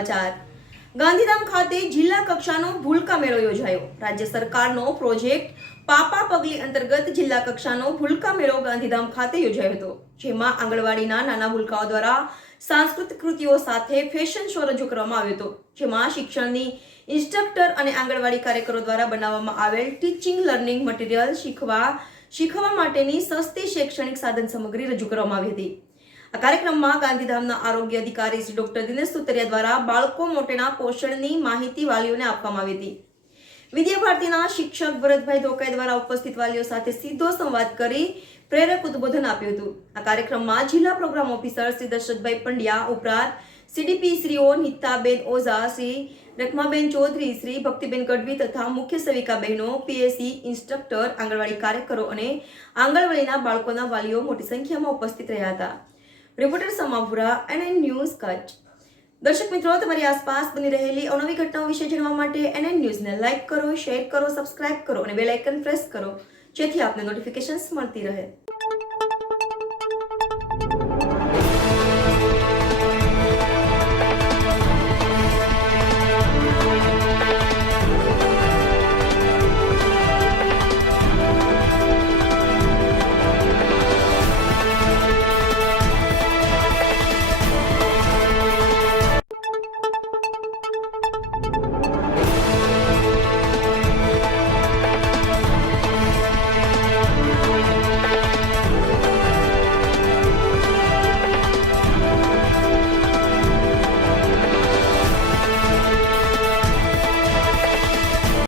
સમાચાર ગાંધીધામ ખાતે જિલ્લા કક્ષાનો ભૂલકા મેળો યોજાયો। રાજ્ય સરકારનો પ્રોજેક્ટ પાપા પગલી અંતર્ગત જિલ્લા કક્ષાનો ભૂલકા મેળો ગાંધીધામ ખાતે યોજાયો હતો, જેમાં આંગણવાડીના નાના ભૂલકાઓ દ્વારા સાંસ્કૃતિક કૃતિઓ સાથે ફેશન શો રજૂ કરવામાં આવ્યો હતો, જેમાં શિક્ષણની ઇન્સ્ટ્રક્ટર અને આંગણવાડી કાર્યકરો દ્વારા બનાવવામાં આવેલ ટીચિંગ લર્નિંગ મટીરિયલ શીખવા માટેની સસ્તી શૈક્ષણિક સાધન સામગ્રી રજૂ કરવામાં આવી હતી। આ કાર્યક્રમમાં ગાંધીધામના આરોગ્ય અધિકારી શ્રી ડોક્ટર દિનેશ સુતરિયા દ્વારા બાળકો માટેના પોષણની માહિતી વાલીઓને આપવામાં આવી હતી। વિદ્યા ભારતીના શિક્ષક ભરતભાઈ ધોકાઈ દ્વારા ઉપસ્થિત વાલીઓ સાથે સીધો સંવાદ કરી પ્રેરક ઉદ્બોધન આપ્યું હતું। આ કાર્યક્રમમાં જિલ્લા પ્રોગ્રામ ઓફિસર શ્રી દશરથભાઈ પંડ્યા ઉપરાંત સીડીપી શ્રીઓ નીતાબેન ઓઝા, શ્રી રખમાબેન ચૌધરી, શ્રી ભક્તિબેન ગઢવી તથા મુખ્ય સેવિકા બહેનો, પીએસસી ઇન્સ્ટ્રક્ટર, આંગણવાડી કાર્યકરો અને આંગણવાડીના બાળકોના વાલીઓ મોટી સંખ્યામાં ઉપસ્થિત રહ્યા હતા। Reporter Samabhura, NN news Kutch. દર્શક મિત્રો, તમારી આસપાસ બની રહેલી અવનવી ઘટનાઓ વિશે જાણવા માટે NN ન્યૂઝને લાઇક કરો, શેર કરો, સબસ્ક્રાઇબ કરો અને બેલ આઇકન પ્રેસ કરો, જેથી આપને નોટિફિકેશન્સ મળતી રહે।